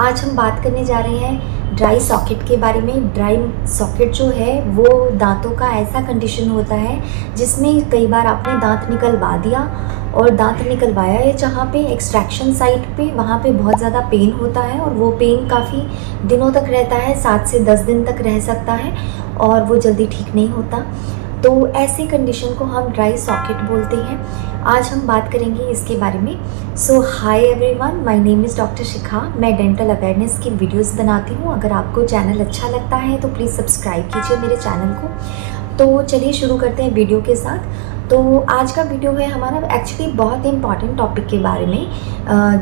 आज हम बात करने जा रहे हैं ड्राई सॉकेट के बारे में। ड्राई सॉकेट जो है वो दांतों का ऐसा कंडीशन होता है जिसमें कई बार आपने दांत निकलवा दिया और दांत निकलवाया है जहाँ पे एक्सट्रैक्शन साइट पे, वहाँ पे बहुत ज़्यादा पेन होता है और वो पेन काफ़ी दिनों तक रहता है, 7 से 10 दिन तक रह सकता है और वो जल्दी ठीक नहीं होता। तो ऐसी कंडीशन को हम ड्राई सॉकेट बोलते हैं। आज हम बात करेंगे इसके बारे में। So hi everyone, my name is doctor Shikha. मैं डेंटल अवेयरनेस की वीडियोस बनाती हूँ। अगर आपको चैनल अच्छा लगता है तो प्लीज़ सब्सक्राइब कीजिए मेरे चैनल को। तो चलिए शुरू करते हैं वीडियो के साथ। तो आज का वीडियो है हमारा एक्चुअली बहुत इंपॉर्टेंट टॉपिक के बारे में,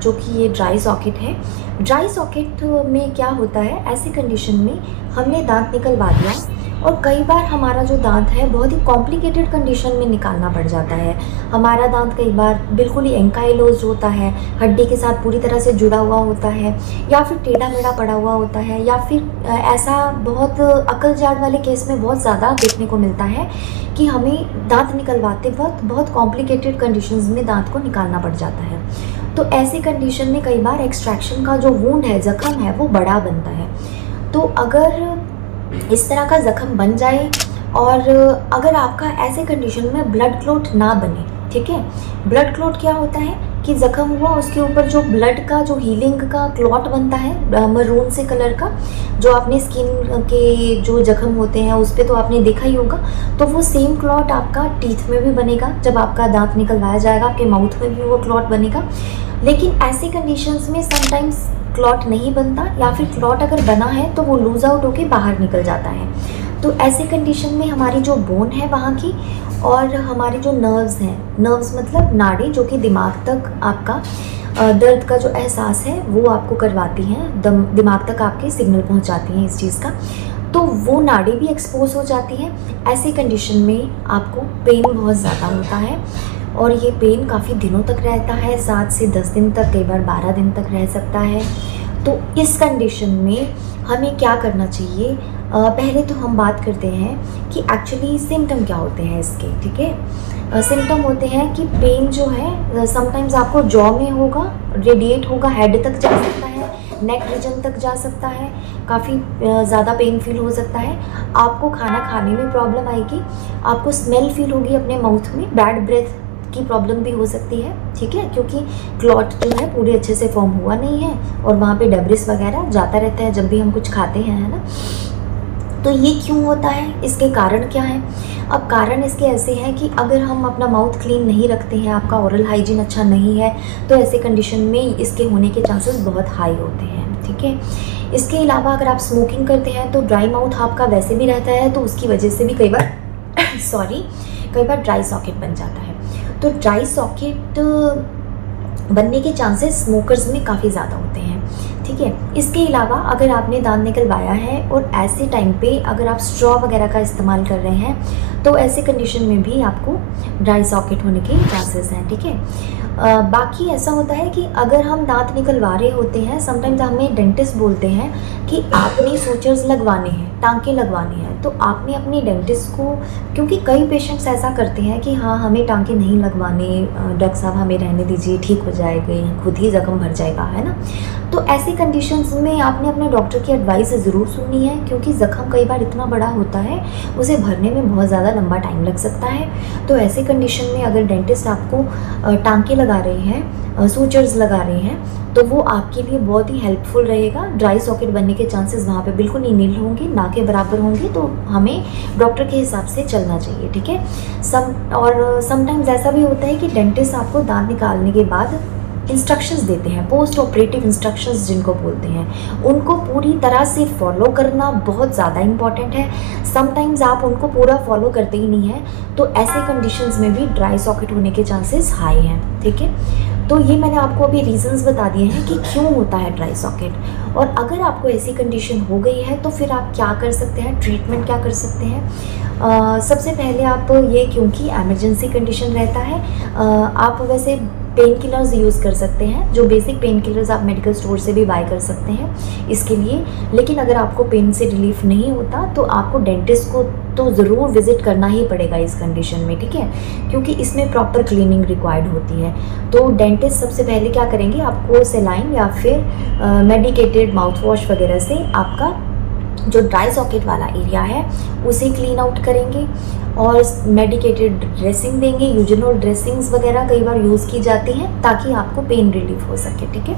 जो कि ये ड्राई सॉकेट है। ड्राई सॉकेट में क्या होता है, ऐसी कंडीशन में हमने दांत निकलवा दिया और कई बार हमारा जो दांत है बहुत ही कॉम्प्लिकेटेड कंडीशन में निकालना पड़ जाता है। हमारा दांत कई बार बिल्कुल ही एंकाइलोज्ड होता है, हड्डी के साथ पूरी तरह से जुड़ा हुआ होता है, या फिर टेढ़ा मेढ़ा पड़ा हुआ होता है, या फिर ऐसा बहुत अकल जाड़ वाले केस में बहुत ज़्यादा देखने को मिलता है कि हमें दांत निकलवाते वक्त बहुत कॉम्प्लिकेटेड कंडीशंस में दांत को निकालना पड़ जाता है। तो ऐसी कंडीशन में कई बार एक्सट्रैक्शन का जो वूंड है, ज़ख्म है, वो बड़ा बनता है। तो अगर इस तरह का ज़ख्म बन जाए और अगर आपका ऐसे कंडीशन में ब्लड क्लॉट ना बने, ठीक है। ब्लड क्लॉट क्या होता है कि ज़ख्म हुआ, उसके ऊपर जो ब्लड का जो हीलिंग का क्लॉट बनता है मरून से कलर का, जो आपने स्किन के जो ज़ख्म होते हैं उस पर तो आपने देखा ही होगा। तो वो सेम क्लॉट आपका टीथ में भी बनेगा, जब आपका दांत निकलवाया जाएगा आपके माउथ में भी वो क्लॉट बनेगा। लेकिन ऐसी कंडीशंस में समटाइम्स क्लॉट नहीं बनता, या फिर क्लॉट अगर बना है तो वो लूज आउट होके बाहर निकल जाता है। तो ऐसी कंडीशन में हमारी जो बोन है वहाँ की, और हमारे जो नर्व्स हैं, नर्व्स मतलब नाड़ी जो कि दिमाग तक आपका दर्द का जो एहसास है वो आपको करवाती हैं, दिमाग तक आपके सिग्नल पहुँचाती हैं इस चीज़ का, तो वो नाड़ी भी एक्सपोज हो जाती है। ऐसी कंडीशन में आपको पेन बहुत ज़्यादा होता है और ये पेन काफ़ी दिनों तक रहता है, 7 से 10 दिन तक, कई बार 12 दिन तक रह सकता है। तो इस कंडीशन में हमें क्या करना चाहिए, पहले तो हम बात करते हैं कि एक्चुअली सिम्टम क्या होते हैं इसके, ठीक है। सिम्टम होते हैं कि पेन जो है समटाइम्स आपको जॉ में होगा, रेडिएट होगा, हेड तक जा सकता है, नेक रीजन तक जा सकता है, काफ़ी ज़्यादा पेन फील हो सकता है। आपको खाना खाने में प्रॉब्लम आएगी, आपको स्मेल फील होगी अपने माउथ में, बैड ब्रेथ की प्रॉब्लम भी हो सकती है, ठीक है, क्योंकि क्लॉट जो है पूरे अच्छे से फॉर्म हुआ नहीं है और वहाँ पे डेब्रिस वगैरह जाता रहता है जब भी हम कुछ खाते हैं, है ना। तो ये क्यों होता है, इसके कारण क्या है। अब कारण इसके ऐसे हैं कि अगर हम अपना माउथ क्लीन नहीं रखते हैं, आपका ओरल हाइजीन अच्छा नहीं है, तो ऐसे कंडीशन में इसके होने के चांसेस बहुत हाई होते हैं, ठीक है। इसके अलावा अगर आप स्मोकिंग करते हैं तो ड्राई माउथ आपका वैसे भी रहता है, तो उसकी वजह से भी कई बार कई बार ड्राई सॉकेट बन जाता है। तो ड्राई सॉकेट बनने के चांसेस स्मोकर्स में काफ़ी ज़्यादा होते हैं, ठीक है। इसके अलावा अगर आपने दांत निकलवाया है और ऐसे टाइम पे अगर आप स्ट्रॉ वगैरह का इस्तेमाल कर रहे हैं तो ऐसे कंडीशन में भी आपको ड्राई सॉकेट होने के चांसेस हैं, ठीक है। बाकी ऐसा होता है कि अगर हम दांत निकलवा रहे होते हैं, समटाइम्स हमें डेंटिस्ट बोलते हैं कि आपने सूचर्स लगवाने हैं, टांके लगवाने हैं, तो आपने अपने डेंटिस्ट को, क्योंकि कई पेशेंट्स ऐसा करते हैं कि हाँ हमें टांके नहीं लगवाने, डॉक्टर साहब हमें रहने दीजिए, ठीक हो जाएगा, खुद ही ज़ख्म भर जाएगा, है ना। तो ऐसी कंडीशंस में आपने अपने डॉक्टर की एडवाइस ज़रूर सुननी है, क्योंकि ज़ख्म कई बार इतना बड़ा होता है उसे भरने में बहुत ज़्यादा लंबा टाइम लग सकता है। तो ऐसे कंडीशन में अगर डेंटिस्ट आपको टांके लगा रहे हैं, सूचर्स लगा रहे हैं, तो वो आपके लिए बहुत ही हेल्पफुल रहेगा। ड्राई सॉकेट बनने के चांसेस वहाँ पे बिल्कुल ही नील होंगे, ना के बराबर होंगे। तो हमें डॉक्टर के हिसाब से चलना चाहिए, ठीक है। समटाइम्स ऐसा भी होता है कि डेंटिस्ट आपको दांत निकालने के बाद इंस्ट्रक्शंस देते हैं, पोस्ट ऑपरेटिव इंस्ट्रक्शंस जिनको बोलते हैं, उनको पूरी तरह से फॉलो करना बहुत ज़्यादा इम्पॉर्टेंट है। समटाइम्स आप उनको पूरा फॉलो करते ही नहीं हैं, तो ऐसे कंडीशंस में भी ड्राई सॉकेट होने के चांसेस हाई हैं, ठीक है। तो ये मैंने आपको अभी रीजंस बता दिए हैं कि क्यों होता है ड्राई सॉकेट। और अगर आपको ऐसी कंडीशन हो गई है तो फिर आप क्या कर सकते हैं, ट्रीटमेंट क्या कर सकते हैं। सबसे पहले आप ये, क्योंकि एमरजेंसी कंडीशन रहता है, आप वैसे पेन किलर्स यूज़ कर सकते हैं, जो बेसिक पेन किलर्स आप मेडिकल स्टोर से भी बाय कर सकते हैं इसके लिए। लेकिन अगर आपको पेन से रिलीफ नहीं होता तो आपको डेंटिस्ट को तो ज़रूर विज़िट करना ही पड़ेगा इस कंडीशन में, ठीक है, क्योंकि इसमें प्रॉपर क्लीनिंग रिक्वायर्ड होती है। तो डेंटिस्ट सबसे पहले क्या करेंगे, आपको सेलाइन या फिर मेडिकेटेड माउथ वॉश वगैरह से आपका जो ड्राई सॉकेट वाला एरिया है उसे क्लीन आउट करेंगे और मेडिकेटेड ड्रेसिंग देंगे। यूजिनोल ड्रेसिंग्स वगैरह कई बार यूज़ की जाती हैं ताकि आपको पेन रिलीफ हो सके, ठीक है।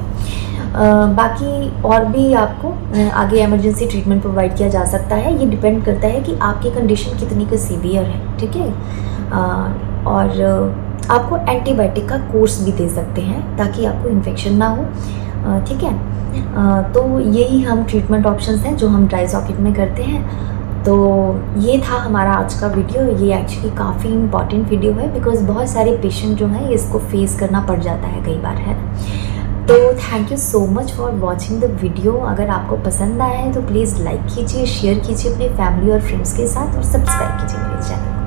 बाकी और भी आपको आगे इमरजेंसी ट्रीटमेंट प्रोवाइड किया जा सकता है। ये डिपेंड करता है कि आपकी कंडीशन कितनी का सीवियर है, ठीक है। और आपको एंटीबायोटिक का कोर्स भी दे सकते हैं ताकि आपको इन्फेक्शन ना हो, ठीक है। तो यही हम ट्रीटमेंट ऑप्शंस हैं जो हम ड्राई सॉकेट में करते हैं। तो ये था हमारा आज का वीडियो। ये एक्चुअली काफ़ी इंपॉर्टेंट वीडियो है बिकॉज़ बहुत सारे पेशेंट जो हैं इसको फेस करना पड़ जाता है कई बार, है ना। तो thank you so much for watching the video. अगर आपको पसंद आया है तो प्लीज़ लाइक कीजिए, शेयर कीजिए अपने फैमिली और फ्रेंड्स के साथ और सब्सक्राइब कीजिए मेरे चैनल।